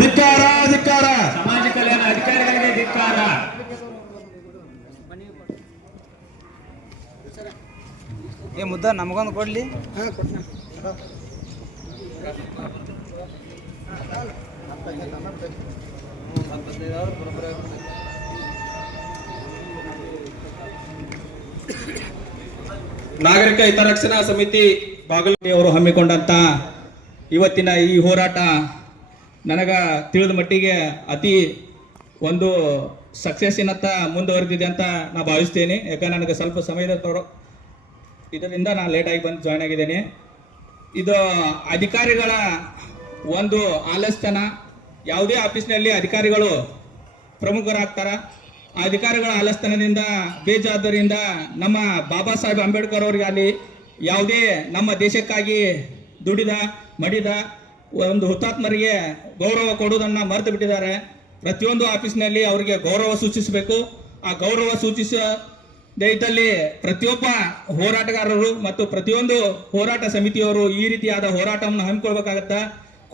ಧಿಕ್ಕಾರ ಧಿಕ್ಕಾರ. ಸಮಾಜ ಕಲ್ಯಾಣ ಅಧಿಕಾರಿಗಳಿಗೆ ಧಿಕ್ಕಾರ. ಮುದ್ದ ನಮಗೊಂದು ಕೊಡ್ಲಿ. ನಾಗರಿಕ ಹಿತರಕ್ಷಣಾ ಸಮಿತಿ ಬಾಗಲಕೋಟೆ ಅವರು ಹಮ್ಮಿಕೊಂಡಂತ ಇವತ್ತಿನ ಈ ಹೋರಾಟ ನನಗ ತಿಳಿದ ಮಟ್ಟಿಗೆ ಅತಿ ಒಂದು ಸಕ್ಸಸ್ಸಿನತ್ತ ಮುಂದುವರೆದಿದೆ ಅಂತ ನಾ ಭಾವಿಸ್ತೇನೆ. ಯಾಕಂದ್ರೆ ನನಗೆ ಸ್ವಲ್ಪ ಸಮಯದ ಇದರಿಂದ ನಾನು ಲೇಟಾಗಿ ಬಂದು ಜಾಯ್ನ್ ಆಗಿದ್ದೇನೆ. ಇದು ಅಧಿಕಾರಿಗಳ ಒಂದು ಆಲಸ್ಯತನ. ಯಾವುದೇ ಆಫೀಸ್ನಲ್ಲಿ ಅಧಿಕಾರಿಗಳು ಪ್ರಮುಖರಾಗ್ತಾರ. ಆ ಅಧಿಕಾರಿಗಳ ಆಲಸ್ಯತನದಿಂದ ಬೇಜವಾಬ್ದಾರಿಯಿಂದ ನಮ್ಮ ಬಾಬಾ ಸಾಹೇಬ್ ಅಂಬೇಡ್ಕರ್ ಅವರಿಗೆ ಅಲ್ಲಿ ಯಾವುದೇ ನಮ್ಮ ದೇಶಕ್ಕಾಗಿ ದುಡಿದ ಮಡಿದ ಒಂದು ಹುತಾತ್ಮರಿಗೆ ಗೌರವ ಕೊಡುವುದನ್ನು ಮರೆತು ಬಿಟ್ಟಿದ್ದಾರೆ. ಪ್ರತಿಯೊಂದು ಆಫೀಸ್ನಲ್ಲಿ ಅವರಿಗೆ ಗೌರವ ಸೂಚಿಸಬೇಕು. ಆ ಗೌರವ ಸೂಚಿಸದೇ ಇದ್ದಲ್ಲಿ ಪ್ರತಿಯೊಬ್ಬ ಹೋರಾಟಗಾರರು ಮತ್ತು ಪ್ರತಿಯೊಂದು ಹೋರಾಟ ಸಮಿತಿಯವರು ಈ ರೀತಿಯಾದ ಹೋರಾಟವನ್ನು ಹಮ್ಮಿಕೊಳ್ಬೇಕಾಗತ್ತೆ.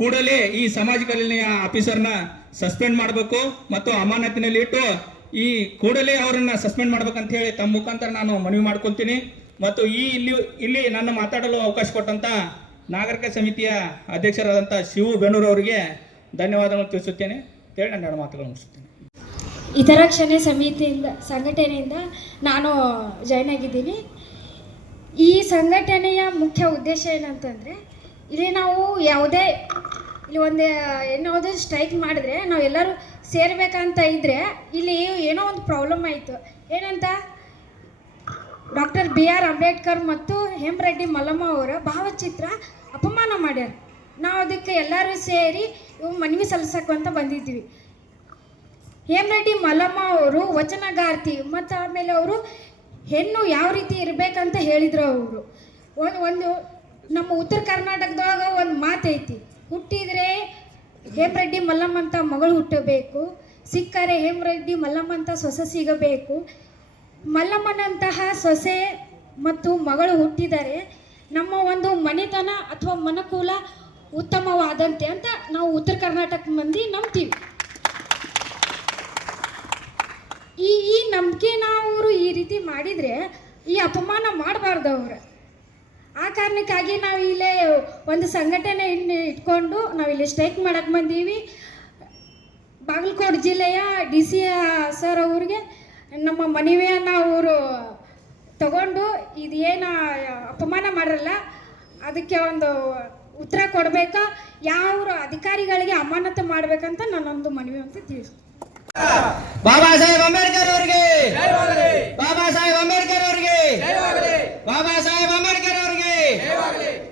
ಕೂಡಲೇ ಈ ಸಮಾಜ ಕಲ್ಯಾಣ ಆಫೀಸರ್ನ ಸಸ್ಪೆಂಡ್ ಮಾಡಬೇಕು ಮತ್ತು ಅಮಾನತಿನಲ್ಲಿ ಇಟ್ಟು ಈ ಕೂಡಲೇ ಅವರನ್ನ ಸಸ್ಪೆಂಡ್ ಮಾಡ್ಬೇಕಂತ ಹೇಳಿ ತಮ್ಮ ಮುಖಾಂತರ ನಾನು ಮನವಿ ಮಾಡ್ಕೊಳ್ತೀನಿ. ಮತ್ತು ಇಲ್ಲಿ ನನ್ನ ಮಾತಾಡಲು ಅವಕಾಶ ಕೊಟ್ಟಂತ ನಾಗರಿಕ ಸಮಿತಿಯ ಅಧ್ಯಕ್ಷರಾದಂಥ ಶಿವು ಬೆನ್ನೂರು ಅವರಿಗೆ ಧನ್ಯವಾದಗಳನ್ನು ತಿಳಿಸುತ್ತೇನೆ. ಹೇಳಿ ನನ್ನ ಎರಡು ಮಾತುಗಳು ಮುಗಿಸುತ್ತೇನೆ. ಹಿತರಕ್ಷಣೆ ಸಂಘಟನೆಯಿಂದ ನಾನು ಜಾಯ್ನ್ ಆಗಿದ್ದೀನಿ. ಈ ಸಂಘಟನೆಯ ಮುಖ್ಯ ಉದ್ದೇಶ ಏನಂತಂದರೆ, ಇಲ್ಲಿ ನಾವು ಇಲ್ಲಿ ಏನಾದರೂ ಸ್ಟ್ರೈಕ್ ಮಾಡಿದ್ರೆ ನಾವು ಎಲ್ಲರೂ ಸೇರ್ಬೇಕಂತ ಇದ್ದರೆ ಇಲ್ಲಿ ಏನೋ ಒಂದು ಪ್ರಾಬ್ಲಮ್ ಆಯಿತು. ಏನಂತ ಡಾಕ್ಟರ್ BR ಅಂಬೇಡ್ಕರ್ ಮತ್ತು ಹೇಮರೆಡ್ಡಿ ಮಲ್ಲಮ್ಮ ಅವರ ಭಾವಚಿತ್ರ ಅಪಮಾನ ಮಾಡ್ಯಾರ. ನಾವು ಅದಕ್ಕೆ ಎಲ್ಲರೂ ಸೇರಿ ಮನವಿ ಸಲ್ಲಿಸಕ್ಕಂತ ಬಂದಿದ್ವಿ. ಹೇಮರೆಡ್ಡಿ ಮಲ್ಲಮ್ಮ ಅವರು ವಚನಗಾರ್ತಿ ಮತ್ತು ಆಮೇಲೆ ಅವರು ಹೆಣ್ಣು ಯಾವ ರೀತಿ ಇರಬೇಕಂತ ಹೇಳಿದರು. ಅವರು ಒಂದು ನಮ್ಮ ಉತ್ತರ ಕರ್ನಾಟಕದೊಳಗೆ ಒಂದು ಮಾತೈತಿ, ಹುಟ್ಟಿದರೆ ಹೇಮರೆಡ್ಡಿ ಮಲ್ಲಮ್ಮ ಅಂತ ಮಗಳು ಹುಟ್ಟಬೇಕು, ಸಿಕ್ಕರೆ ಹೇಮರೆಡ್ಡಿ ಮಲ್ಲಮ್ಮ ಅಂತ ಸೊಸೆ ಸಿಗಬೇಕು. ಮಲ್ಲಮ್ಮನಂತಹ ಸೊಸೆ ಮತ್ತು ಮಗಳು ಹುಟ್ಟಿದರೆ ನಮ್ಮ ಒಂದು ಮನೆತನ ಅಥವಾ ಮನುಕುಲ ಉತ್ತಮವಾದಂತೆ ಅಂತ ನಾವು ಉತ್ತರ ಕರ್ನಾಟಕ ಮಂದಿ ನಂಬ್ತೀವಿ. ಈ ನಂಬಿಕೆ ಅವರು ಈ ರೀತಿ ಮಾಡಿದರೆ ಈ ಅಪಮಾನ ಮಾಡಬಾರ್ದು ಅವರು. ಆ ಕಾರಣಕ್ಕಾಗಿ ನಾವು ಇಲ್ಲೇ ಒಂದು ಸಂಘಟನೆ ಇಟ್ಕೊಂಡು ನಾವಿಲ್ಲಿ ಸ್ಟ್ರೈಕ್ ಮಾಡಕ್ಕೆ ಬಂದೀವಿ. ಬಾಗಲಕೋಟೆ ಜಿಲ್ಲೆಯ DC ಸರ್ ಅವ್ರಿಗೆ ನಮ್ಮ ಮನವಿಯನ್ನು ಅವರು ತಗೊಂಡು ಇದೇನು ಅಪಮಾನ ಮಾಡಲ್ಲ ಅದಕ್ಕೆ ಒಂದು ಉತ್ತರ ಕೊಡಬೇಕಾ, ಯಾವ ಅಧಿಕಾರಿಗಳಿಗೆ ಅಮಾನತು ಮಾಡಬೇಕಂತ ನಾನೊಂದು ಮನವಿ ಅಂತ ತಿಳಿಸ್ತೀನಿ. ಬಾಬಾ ಸಾಹೇಬ್ ಅಂಬೇಡ್ಕರ್ ಅವರಿಗೆ, ಬಾಬಾ ಸಾಹೇಬ್ ಅಂಬೇಡ್ಕರ್ ಅವರಿಗೆ, ಬಾಬಾ ಸಾಹೇಬ್ ಅಂಬೇಡ್ಕರ್ ಅವರಿಗೆ,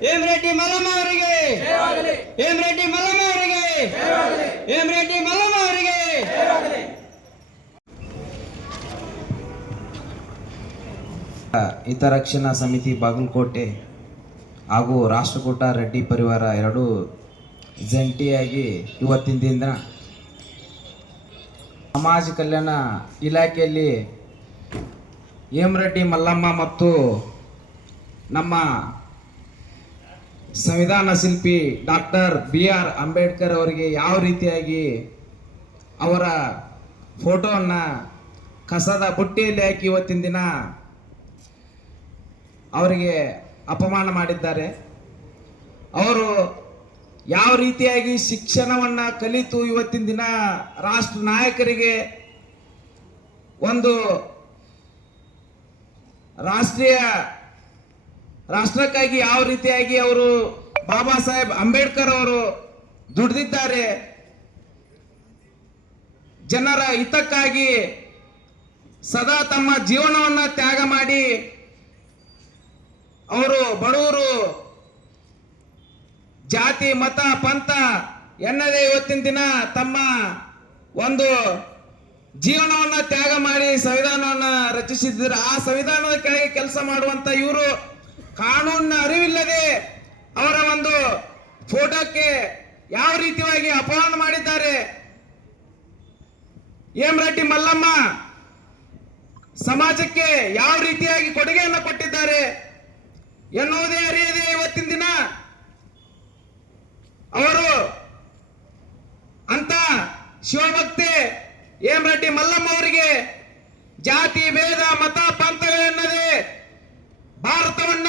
ಹೇಮರೆಡ್ಡಿ ಮಲ್ಲಮ್ಮ ಅವರಿಗೆ, ಹೇಮರೆಡ್ಡಿ ಮಲ್ಲಮ್ಮ ಅವರಿಗೆ, ಹೇಮರೆಡ್ಡಿ ಮಲ್ಲಮ್ಮ ಅವರಿಗೆ. ಹಿತರಕ್ಷಣಾ ಸಮಿತಿ ಬಾಗಲಕೋಟೆ ಹಾಗೂ ರಾಷ್ಟ್ರಕೂಟ ರೆಡ್ಡಿ ಪರಿವಾರ ಎರಡೂ ಜಂಟಿಯಾಗಿ ಇವತ್ತಿನ ದಿನ ಸಮಾಜ ಕಲ್ಯಾಣ ಇಲಾಖೆಯಲ್ಲಿ ಹೇಮರೆಡ್ಡಿ ಮಲ್ಲಮ್ಮ ಮತ್ತು ನಮ್ಮ ಸಂವಿಧಾನ ಶಿಲ್ಪಿ ಡಾಕ್ಟರ್ BR ಅಂಬೇಡ್ಕರ್ ಅವರಿಗೆ ಯಾವ ರೀತಿಯಾಗಿ ಅವರ ಫೋಟೋವನ್ನು ಕಸದ ಬುಟ್ಟಿಯಲ್ಲಿ ಹಾಕಿ ಇವತ್ತಿನ ದಿನ ಅವರಿಗೆ ಅಪಮಾನ ಮಾಡಿದ್ದಾರೆ. ಅವರು ಯಾವ ರೀತಿಯಾಗಿ ಶಿಕ್ಷಣವನ್ನು ಕಲಿತು ಇವತ್ತಿನ ದಿನ ರಾಷ್ಟ್ರ ನಾಯಕರಿಗೆ ಒಂದು ರಾಷ್ಟ್ರಕ್ಕಾಗಿ ಯಾವ ರೀತಿಯಾಗಿ ಅವರು ಬಾಬಾ ಸಾಹೇಬ್ ಅಂಬೇಡ್ಕರ್ ಅವರು ದುಡಿದಿದ್ದಾರೆ, ಜನರ ಹಿತಕ್ಕಾಗಿ ಸದಾ ತಮ್ಮ ಜೀವನವನ್ನು ತ್ಯಾಗ ಮಾಡಿ ಅವರು ಬಡವರು ಜಾತಿ ಮತ ಪಂಥ ಎನ್ನದೇ ಇವತ್ತಿನ ದಿನ ತಮ್ಮ ಒಂದು ಜೀವನವನ್ನು ತ್ಯಾಗ ಮಾಡಿ ಸಂವಿಧಾನವನ್ನು ರಚಿಸಿದ್ರು. ಆ ಸಂವಿಧಾನದ ಕೆಳಗೆ ಕೆಲಸ ಮಾಡುವಂತ ಇವರು ಕಾನೂನಿನ ಅರಿವಿಲ್ಲದೆ ಅವರ ಒಂದು ಫೋಟೋಕ್ಕೆ ಯಾವ ರೀತಿಯಾಗಿ ಅಪಮಾನ ಮಾಡಿದ್ದಾರೆ. ಹೇಮರೆಡ್ಡಿ ಮಲ್ಲಮ್ಮ ಸಮಾಜಕ್ಕೆ ಯಾವ ರೀತಿಯಾಗಿ ಕೊಡುಗೆಯನ್ನು ಕೊಟ್ಟಿದ್ದಾರೆ ಎನ್ನುವುದೇ ಅರಿಯದೆ ಇವತ್ತಿನ ದಿನ ಅವರು ಅಂತ ಶಿವಭಕ್ತಿ ಹೇಮರೆಡ್ಡಿ ಮಲ್ಲಮ್ಮ ಅವರಿಗೆ ಜಾತಿ ಭೇದ ಮತ ಪಂಥಗಳೆನ್ನದೆ ಭಾರತವನ್ನ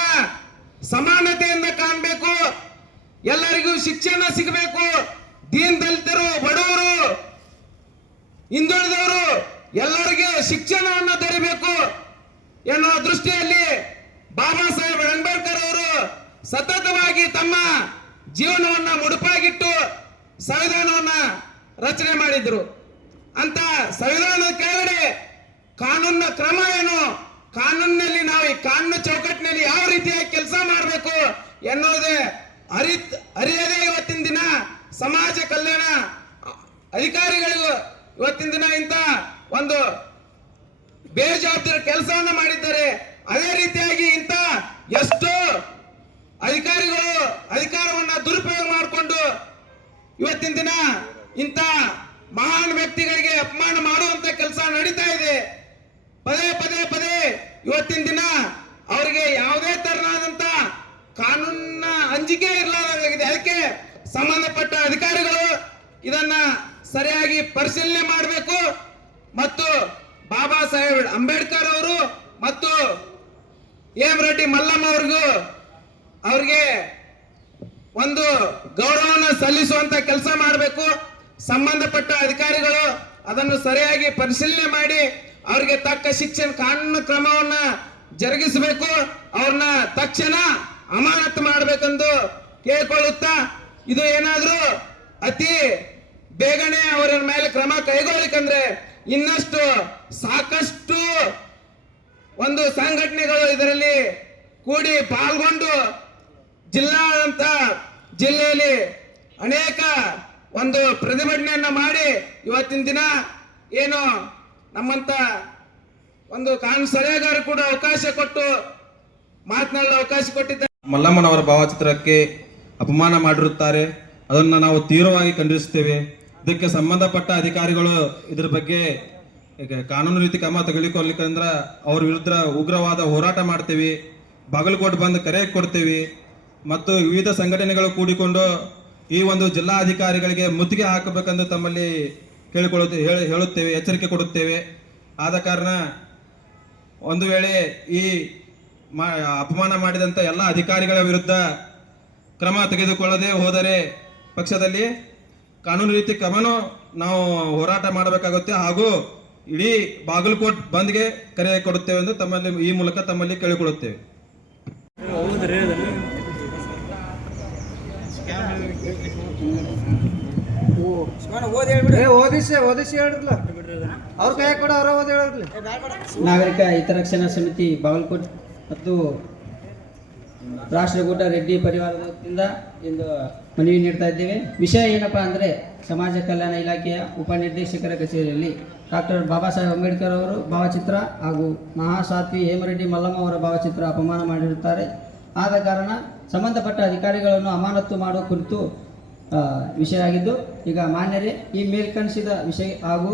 ಸಮಾನತೆಯಿಂದ ಕಾಣಬೇಕು, ಎಲ್ಲರಿಗೂ ಶಿಕ್ಷಣ ಸಿಗಬೇಕು, ದೀನ್ ದಲಿತರು, ಬಡವರು, ಹಿಂದುಳಿದವರು ಎಲ್ಲರಿಗೂ ಶಿಕ್ಷಣವನ್ನು ದೊರೆಯಬೇಕು ಎನ್ನುವ ದೃಷ್ಟಿಯಲ್ಲಿ ಬಾಬಾ ಸಾಹೇಬ್ ಅಂಬೇಡ್ಕರ್ ಅವರು ಸತತವಾಗಿ ತಮ್ಮ ಜೀವನವನ್ನ ಮುಡುಪಾಗಿಟ್ಟು ಸಂವಿಧಾನವನ್ನ ರಚನೆ ಮಾಡಿದ್ರು. ಅಂತ ಸಂವಿಧಾನದ ಕೆಳಗಡೆ ಕಾನೂನಿನ ಕ್ರಮ ಏನು, ಕಾನೂನಿನಲ್ಲಿ ನಾವು ಈ ಕಾನೂನು ಚೌಕಟ್ಟಿನಲ್ಲಿ ಯಾವ ರೀತಿಯಾಗಿ ಕೆಲಸ ಮಾಡಬೇಕು ಎನ್ನುವುದೇ ಅರಿಯದೇ ಇವತ್ತಿನ ದಿನ ಸಮಾಜ ಕಲ್ಯಾಣ ಅಧಿಕಾರಿಗಳಿಗೂ ಇವತ್ತಿನ ದಿನ ಇಂಥ ಒಂದು ಬೇಜವಾಬ್ದಾರಿ ಕೆಲಸವನ್ನ ಮಾಡಿದ್ದಾರೆ. ಅದೇ ರೀತಿಯಾಗಿ ಇಂಥ ಎಷ್ಟೋ ಅಧಿಕಾರಿಗಳು ಅಧಿಕಾರವನ್ನ ದುರುಪಯೋಗ ಮಾಡಿಕೊಂಡು ಇವತ್ತಿನ ದಿನ ಇಂಥ ಮಹಾನ್ ವ್ಯಕ್ತಿಗಳಿಗೆ ಅಪಮಾನ ಮಾಡುವಂತ ಕೆಲಸ ನಡೀತಾ ಇದೆ. ಪದೇ ಪದೇ ಪದೇ ಇವತ್ತಿನ ದಿನ ಅವರಿಗೆ ಯಾವುದೇ ತರನಾದಂತ ಕಾನೂನಿನ ಅಂಜಿಕೆ ಇರಲಾಗಿದೆ. ಅದಕ್ಕೆ ಸಂಬಂಧಪಟ್ಟ ಅಧಿಕಾರಿಗಳು ಇದನ್ನ ಸರಿಯಾಗಿ ಪರಿಶೀಲನೆ ಮಾಡಬೇಕು ಮತ್ತು ಬಾಬಾ ಸಾಹೇಬ್ ಅಂಬೇಡ್ಕರ್ ಅವರು ಮತ್ತು ಹೇಮರೆಡ್ಡಿ ಮಲ್ಲಮ್ಮ ಅವ್ರಿಗೆ ಒಂದು ಗೌರವವನ್ನು ಸಲ್ಲಿಸುವಂತ ಕೆಲಸ ಮಾಡಬೇಕು. ಸಂಬಂಧಪಟ್ಟ ಅಧಿಕಾರಿಗಳು ಅದನ್ನು ಸರಿಯಾಗಿ ಪರಿಶೀಲನೆ ಮಾಡಿ ಅವ್ರಿಗೆ ತಕ್ಕ ಶಿಕ್ಷಣ ಕಾನೂನು ಕ್ರಮವನ್ನ ಜರುಗಿಸಬೇಕು, ಅವ್ರನ್ನ ತಕ್ಷಣ ಅಮಾನತು ಮಾಡಬೇಕೆಂದು ಕೇಳಿಕೊಳ್ಳುತ್ತಾ, ಇದು ಏನಾದ್ರೂ ಅತಿ ಬೇಗನೆ ಅವರ ಮೇಲೆ ಕ್ರಮ ಕೈಗೊಳ್ಳಲಿಕ್ಕಂದ್ರೆ ಇನ್ನಷ್ಟು ಸಾಕಷ್ಟು ಒಂದು ಸಂಘಟನೆಗಳು ಇದರಲ್ಲಿ ಕೂಡಿ ಪಾಲ್ಗೊಂಡು ಜಿಲ್ಲೆಯಲ್ಲಿ ಅನೇಕ ಒಂದು ಪ್ರತಿಭಟನೆಯನ್ನ ಮಾಡಿ ಇವತ್ತಿನ ದಿನ ಏನು ನಮ್ಮಂತ ಒಂದು ಕಾನೂನು ಸಲಹೆಗಾರ ಕೂಡ ಅವಕಾಶ ಕೊಟ್ಟು ಮಾತನಾಡಲು ಅವಕಾಶ ಕೊಟ್ಟಿದ್ದಾರೆ. ಮಲ್ಲಮ್ಮನವರ ಭಾವಚಿತ್ರಕ್ಕೆ ಅಪಮಾನ ಮಾಡಿರುತ್ತಾರೆ. ಅದನ್ನು ನಾವು ತೀವ್ರವಾಗಿ ಖಂಡಿಸುತ್ತೇವೆ. ಇದಕ್ಕೆ ಸಂಬಂಧಪಟ್ಟ ಅಧಿಕಾರಿಗಳು ಇದರ ಬಗ್ಗೆ ಕಾನೂನು ರೀತಿ ಕ್ರಮ ತೆಗೆದುಕೊಳ್ಳಿಕ್ಕಂದ್ರೆ ಅವ್ರ ವಿರುದ್ಧ ಉಗ್ರವಾದ ಹೋರಾಟ ಮಾಡ್ತೇವೆ. ಬಾಗಲಕೋಟೆ ಬಂದು ಕರೆ ಕೊಡ್ತೇವೆ ಮತ್ತು ವಿವಿಧ ಸಂಘಟನೆಗಳು ಕೂಡಿಕೊಂಡು ಈ ಒಂದು ಜಿಲ್ಲಾ ಅಧಿಕಾರಿಗಳಿಗೆ ಮುತ್ತಿಗೆ ಹಾಕಬೇಕೆಂದು ತಮ್ಮಲ್ಲಿ ಹೇಳುತ್ತೇವೆ, ಎಚ್ಚರಿಕೆ ಕೊಡುತ್ತೇವೆ. ಆದ ಕಾರಣ ಒಂದು ವೇಳೆ ಈ ಅಪಮಾನ ಮಾಡಿದಂಥ ಎಲ್ಲ ಅಧಿಕಾರಿಗಳ ವಿರುದ್ಧ ಕ್ರಮ ತೆಗೆದುಕೊಳ್ಳದೆ ಹೋದರೆ ಪಕ್ಷದಲ್ಲಿ ಕಾನೂನು ರೀತಿ ಕ್ರಮನೂ ನಾವು ಹೋರಾಟ ಮಾಡಬೇಕಾಗುತ್ತೆ ಹಾಗೂ ಇಡೀ ಬಾಗಲಕೋಟ್ ಬಂದ್ಗೆ ಕರೆ ಕೊಡುತ್ತೇವೆ ಎಂದು ತಮ್ಮಲ್ಲಿ ಈ ಮೂಲಕ ತಮ್ಮಲ್ಲಿ ಕೇಳಿಕೊಳ್ಳುತ್ತೇವೆ. ನಾಗರಿಕ ಹಿತರಕ್ಷಣಾ ಸಮಿತಿ ಬಾಗಲಕೋಟ್ ಮತ್ತು ರಾಷ್ಟ್ರಕೂಟ ರೆಡ್ಡಿ ಪರಿವಾರದಿಂದ ಇಂದು ಮನವಿ ನೀಡ್ತಾ ಇದ್ದೇವೆ. ವಿಷಯ ಏನಪ್ಪಾ ಅಂದರೆ ಸಮಾಜ ಕಲ್ಯಾಣ ಇಲಾಖೆಯ ಉಪನಿರ್ದೇಶಕರ ಕಚೇರಿಯಲ್ಲಿ ಡಾಕ್ಟರ್ ಬಾಬಾ ಸಾಹೇಬ್ ಅಂಬೇಡ್ಕರ್ ಅವರು ಭಾವಚಿತ್ರ ಹಾಗೂ ಮಹಾಸಾಧ್ವಿ ಹೇಮರೆಡ್ಡಿ ಮಲ್ಲಮ್ಮ ಅವರ ಭಾವಚಿತ್ರ ಅಪಮಾನ ಮಾಡಿರುತ್ತಾರೆ. ಆದ ಕಾರಣ ಸಂಬಂಧಪಟ್ಟ ಅಧಿಕಾರಿಗಳನ್ನು ಅಮಾನತು ಮಾಡುವ ಕುರಿತು ವಿಷಯ ಆಗಿದ್ದು, ಈಗ ಮಾನ್ಯರೇ ಈ ಮೇಲ್ಕಣಿಸಿದ ವಿಷಯ ಹಾಗೂ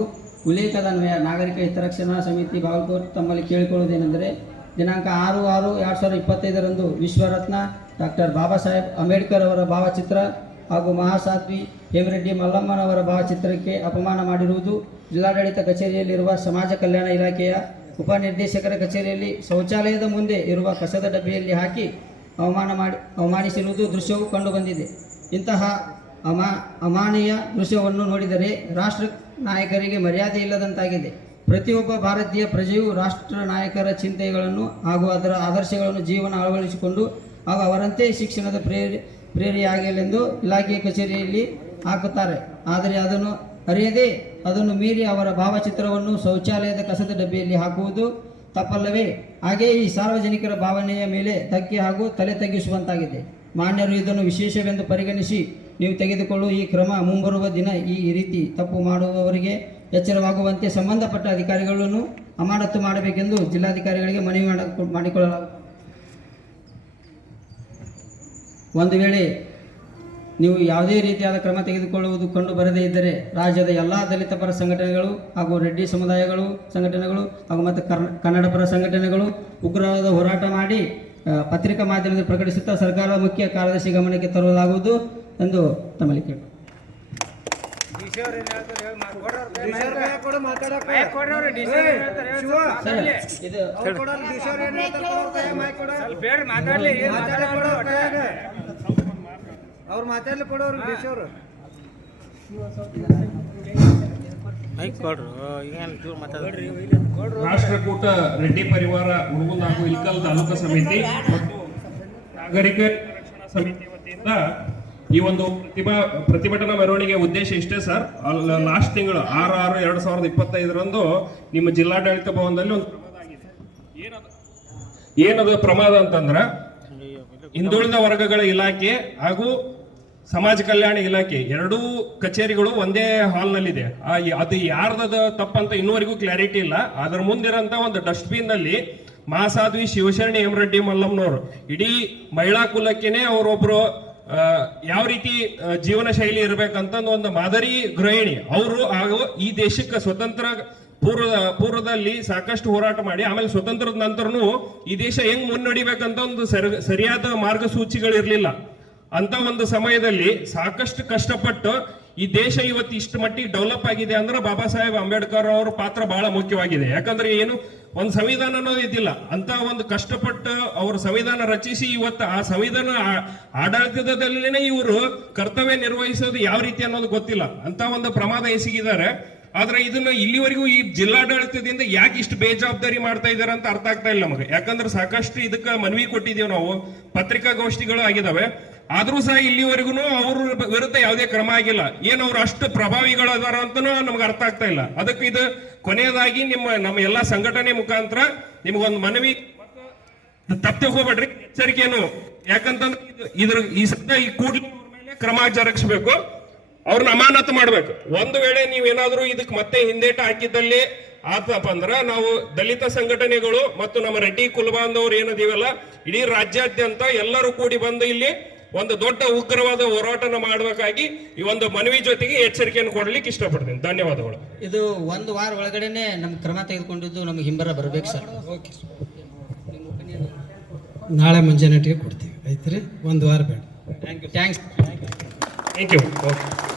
ಉಲ್ಲೇಖದ ಅನ್ವಯ ನಾಗರಿಕ ಹಿತರಕ್ಷಣಾ ಸಮಿತಿ ಬಾಗಲಕೋಟ್ ತಮ್ಮಲ್ಲಿ ಕೇಳಿಕೊಳ್ಳುವುದೇನೆಂದರೆ ದಿನಾಂಕ 6/6/2025 ವಿಶ್ವರತ್ನ ಡಾಕ್ಟರ್ ಬಾಬಾ ಸಾಹೇಬ್ ಅಂಬೇಡ್ಕರ್ ಅವರ ಭಾವಚಿತ್ರ ಹಾಗೂ ಮಹಾಸಾಧ್ವಿ ಹೇಮರೆಡ್ಡಿ ಮಲ್ಲಮ್ಮನವರ ಭಾವಚಿತ್ರಕ್ಕೆ ಅಪಮಾನ ಮಾಡಿರುವುದು ಜಿಲ್ಲಾಡಳಿತ ಕಚೇರಿಯಲ್ಲಿರುವ ಸಮಾಜ ಕಲ್ಯಾಣ ಇಲಾಖೆಯ ಉಪನಿರ್ದೇಶಕರ ಕಚೇರಿಯಲ್ಲಿ ಶೌಚಾಲಯದ ಮುಂದೆ ಇರುವ ಕಸದ ಡಬ್ಬಿಯಲ್ಲಿ ಹಾಕಿ ಅವಮಾನಿಸಿರುವುದು ದೃಶ್ಯವು ಕಂಡುಬಂದಿದೆ. ಇಂತಹ ಅಮಾನೀಯ ದೃಶ್ಯವನ್ನು ನೋಡಿದರೆ ರಾಷ್ಟ್ರ ನಾಯಕರಿಗೆ ಮರ್ಯಾದೆ ಇಲ್ಲದಂತಾಗಿದೆ. ಪ್ರತಿಯೊಬ್ಬ ಭಾರತೀಯ ಪ್ರಜೆಯು ರಾಷ್ಟ್ರ ನಾಯಕರ ಚಿಂತನೆಗಳನ್ನು ಹಾಗೂ ಅದರ ಆದರ್ಶಗಳನ್ನು ಜೀವನ ಅಳವಡಿಸಿಕೊಂಡು ಹಾಗೂ ಅವರಂತೆ ಶಿಕ್ಷಣದ ಪ್ರೇರಿಯಾಗಲೆಂದು ಇಲಾಖೆಯ ಕಚೇರಿಯಲ್ಲಿ ಹಾಕುತ್ತಾರೆ. ಆದರೆ ಅದನ್ನು ಅರಿಯದೆ ಅದನ್ನು ಮೀರಿ ಅವರ ಭಾವಚಿತ್ರವನ್ನು ಶೌಚಾಲಯದ ಕಸದ ಡಬ್ಬಿಯಲ್ಲಿ ಹಾಕುವುದು ತಪ್ಪಲ್ಲವೇ? ಹಾಗೆಯೇ ಈ ಸಾರ್ವಜನಿಕರ ಭಾವನೆಯ ಮೇಲೆ ಧಕ್ಕೆ ಹಾಗೂ ತಲೆ ತಗ್ಗಿಸುವಂತಾಗಿದೆ. ಮಾನ್ಯರು ಇದನ್ನು ವಿಶೇಷವೆಂದು ಪರಿಗಣಿಸಿ ನೀವು ತೆಗೆದುಕೊಳ್ಳುವ ಈ ಕ್ರಮ ಮುಂಬರುವ ದಿನ ಈ ರೀತಿ ತಪ್ಪು ಮಾಡುವವರಿಗೆ ಎಚ್ಚರವಾಗುವಂತೆ ಸಂಬಂಧಪಟ್ಟ ಅಧಿಕಾರಿಗಳನ್ನು ಅಮಾನತು ಮಾಡಬೇಕೆಂದು ಜಿಲ್ಲಾಧಿಕಾರಿಗಳಿಗೆ ಮನವಿ ಮಾಡಿಕೊಳ್ಳಲಾಗುತ್ತದೆ. ಒಂದು ವೇಳೆ ನೀವು ಯಾವುದೇ ರೀತಿಯಾದ ಕ್ರಮ ತೆಗೆದುಕೊಳ್ಳುವುದು ಕಂಡು ಬರದೇ ಇದ್ದರೆ ರಾಜ್ಯದ ಎಲ್ಲ ದಲಿತ ಪರ ಸಂಘಟನೆಗಳು ಹಾಗೂ ರೆಡ್ಡಿ ಸಮುದಾಯಗಳು ಸಂಘಟನೆಗಳು ಹಾಗೂ ಮತ್ತು ಕನ್ನಡ ಪರ ಸಂಘಟನೆಗಳು ಉಗ್ರವಾದ ಹೋರಾಟ ಮಾಡಿ ಪತ್ರಿಕಾ ಮಾಧ್ಯಮದಲ್ಲಿ ಪ್ರಕಟಿಸುತ್ತಾ ಸರ್ಕಾರದ ಮುಖ್ಯ ಕಾರ್ಯದರ್ಶಿ ಗಮನಕ್ಕೆ ತರುವುದಾಗುವುದು ಎಂದು ತಮ್ಮಲ್ಲಿ ಕೇಳಿ ಅವ್ರು ಮಾತಾಡ್ಲಿ ಕೊಡೋರು ದೇಶವ್ರು ರಾಷ್ಟ್ರಕೂಟ ರೆಡ್ಡಿ ಪರಿವಾರ ಮುರುಗುಂದ ಹಾಗೂ ಇಲ್ಕಲ್ ತಾಲೂಕು ಸಮಿತಿ ಮತ್ತು ನಾಗರಿಕ ರಕ್ಷಣಾ ಸಮಿತಿ ವತಿಯಿಂದ ಈ ಒಂದು ಪ್ರತಿಭಟನಾ ಮೆರವಣಿಗೆ ಉದ್ದೇಶ ಇಷ್ಟೇ ಸರ್. ಲಾಸ್ಟ್ ತಿಂಗಳು 6/6/2025 ನಿಮ್ಮ ಜಿಲ್ಲಾಡಳಿತ ಭವನದಲ್ಲಿ ಒಂದು ಪ್ರಮಾದ ಆಗಿದೆ. ಏನದು ಪ್ರಮಾದ ಅಂತಂದ್ರೆ ಹಿಂದುಳಿದ ವರ್ಗಗಳ ಇಲಾಖೆ ಹಾಗೂ ಸಮಾಜ ಕಲ್ಯಾಣ ಇಲಾಖೆ ಎರಡೂ ಕಚೇರಿಗಳು ಒಂದೇ ಹಾಲ್ನಲ್ಲಿದೆ. ಅದು ಯಾರ್ದದ ತಪ್ಪಂತ ಇನ್ನೂವರೆಗೂ ಕ್ಲಾರಿಟಿ ಇಲ್ಲ. ಅದರ ಮುಂದಿರೋಂಥ ಒಂದು ಡಸ್ಟ್ಬಿನ್ ನಲ್ಲಿ ಮಹಾಸಾಧ್ವಿ ಶಿವಶರಣಿ ಎಂ ರೆಡ್ಡಿ ಮಲ್ಲಮ್ಮನವರು ಇಡೀ ಮಹಿಳಾ ಕುಲಕ್ಕೆನೆ ಅವರೊಬ್ರು ಯಾವ ರೀತಿ ಜೀವನ ಶೈಲಿ ಇರಬೇಕಂತ ಒಂದು ಮಾದರಿ ಗೃಹಿಣಿ ಅವರು. ಹಾಗೂ ಈ ದೇಶಕ್ಕೆ ಸ್ವತಂತ್ರ ಪೂರ್ವದಲ್ಲಿ ಸಾಕಷ್ಟು ಹೋರಾಟ ಮಾಡಿ ಆಮೇಲೆ ಸ್ವತಂತ್ರದ ನಂತರನು ಈ ದೇಶ ಹೆಂಗ್ ಮುನ್ನಡಿಬೇಕಂತ ಒಂದು ಸರಿಯಾದ ಮಾರ್ಗಸೂಚಿಗಳಿರ್ಲಿಲ್ಲ. ಅಂತ ಒಂದು ಸಮಯದಲ್ಲಿ ಸಾಕಷ್ಟು ಕಷ್ಟಪಟ್ಟು ಈ ದೇಶ ಇವತ್ತು ಇಷ್ಟು ಮಟ್ಟಿಗೆ ಡೆವಲಪ್ ಆಗಿದೆ ಅಂದ್ರೆ ಬಾಬಾ ಸಾಹೇಬ್ ಅಂಬೇಡ್ಕರ್ ಅವರ ಪಾತ್ರ ಬಹಳ ಮುಖ್ಯವಾಗಿದೆ. ಯಾಕಂದ್ರೆ ಏನು ಒಂದು ಸಂವಿಧಾನ ಅನ್ನೋದು ಇದ್ದಿಲ್ಲ. ಅಂತ ಒಂದು ಕಷ್ಟಪಟ್ಟು ಅವರು ಸಂವಿಧಾನ ರಚಿಸಿ ಇವತ್ತು ಆ ಸಂವಿಧಾನ ಆಡಳಿತದಲ್ಲಿನೇ ಇವರು ಕರ್ತವ್ಯ ನಿರ್ವಹಿಸೋದು ಯಾವ ರೀತಿ ಅನ್ನೋದು ಗೊತ್ತಿಲ್ಲ. ಅಂತ ಒಂದು ಪ್ರಮಾದ ಎಸಗಿದ್ದಾರೆ. ಆದ್ರೆ ಇದನ್ನ ಇಲ್ಲಿವರೆಗೂ ಈ ಜಿಲ್ಲಾಡಳಿತದಿಂದ ಯಾಕೆ ಇಷ್ಟು ಬೇಜವಾಬ್ದಾರಿ ಮಾಡ್ತಾ ಇದಾರೆ ಅಂತ ಅರ್ಥ ಆಗ್ತಾ ಇಲ್ಲ ನಮಗೆ. ಯಾಕಂದ್ರೆ ಸಾಕಷ್ಟು ಇದಕ್ಕೆ ಮನವಿ ಕೊಟ್ಟಿದ್ದೀವಿ ನಾವು, ಪತ್ರಿಕಾಗೋಷ್ಠಿಗಳು ಆಗಿದಾವೆ. ಆದ್ರೂ ಸಹ ಇಲ್ಲಿವರೆಗೂ ಅವ್ರ ವಿರುದ್ಧ ಯಾವುದೇ ಕ್ರಮ ಆಗಿಲ್ಲ. ಏನ್ ಅವ್ರು ಅಷ್ಟು ಪ್ರಭಾವಿಗಳು ಅದಾರ ಅಂತನೂ ನಮ್ಗೆ ಅರ್ಥ ಆಗ್ತಾ ಇಲ್ಲ. ಅದಕ್ಕೆ ಇದು ಕೊನೆಯದಾಗಿ ನಮ್ಮ ಎಲ್ಲಾ ಸಂಘಟನೆ ಮುಖಾಂತರ ನಿಮ್ಗೊಂದು ಮನವಿ, ತಪ್ಪದೆ ಹೋಗ್ಬೇಡ್ರಿ, ಎಚ್ಚರಿಕೆಯನ್ನು. ಯಾಕಂತಂದ್ರೆ ಈ ಸದ್ಯ ಈ ಕೂಡಲೇ ಅವ್ರ ಮೇಲೆ ಕ್ರಮ ಜರುಗಿಸಬೇಕು, ಅವ್ರನ್ನ ಅಮಾನತು ಮಾಡ್ಬೇಕು. ಒಂದು ವೇಳೆ ನೀವೇನಾದ್ರೂ ಇದಕ್ಕೆ ಮತ್ತೆ ಹಿಂದೇಟ ಹಾಕಿದ್ದಲ್ಲಿ ಆತಪ್ಪ ಅಂದ್ರ ನಾವು ದಲಿತ ಸಂಘಟನೆಗಳು ಮತ್ತು ನಮ್ಮ ರೆಡ್ಡಿ ಕುಲಬಾಂಧವರು ಏನದೀವಲ್ಲ ಇಡೀ ರಾಜ್ಯಾದ್ಯಂತ ಎಲ್ಲರೂ ಕೂಡಿ ಬಂದು ಇಲ್ಲಿ ಒಂದು ದೊಡ್ಡ ಉಗ್ರವಾದ ಹೋರಾಟನ ಮಾಡಬೇಕಾಗಿ ಈ ಒಂದು ಮನವಿ ಜೊತೆಗೆ ಎಚ್ಚರಿಕೆಯನ್ನು ಕೊಡ್ಲಿಕ್ಕೆ ಇಷ್ಟಪಡ್ತೀನಿ. ಧನ್ಯವಾದಗಳು. ಇದು ಒಂದು ವಾರ ಒಳಗಡೆನೆ ನಮ್ ಕ್ರಮ ತೆಗೆದುಕೊಂಡಿದ್ದು ನಮ್ಗೆ ಹಿಂಬರ ಬರ್ಬೇಕು ಸರ್. ನಾಳೆ ಮುಂಜಾನೆಟಿಗೆ ಕೊಡ್ತೀವಿ, ಆಯ್ತು ರೀ? ಒಂದು ವಾರ ಬೇಡ. ಥ್ಯಾಂಕ್ಸ್. Thank you. ಓಕೆ.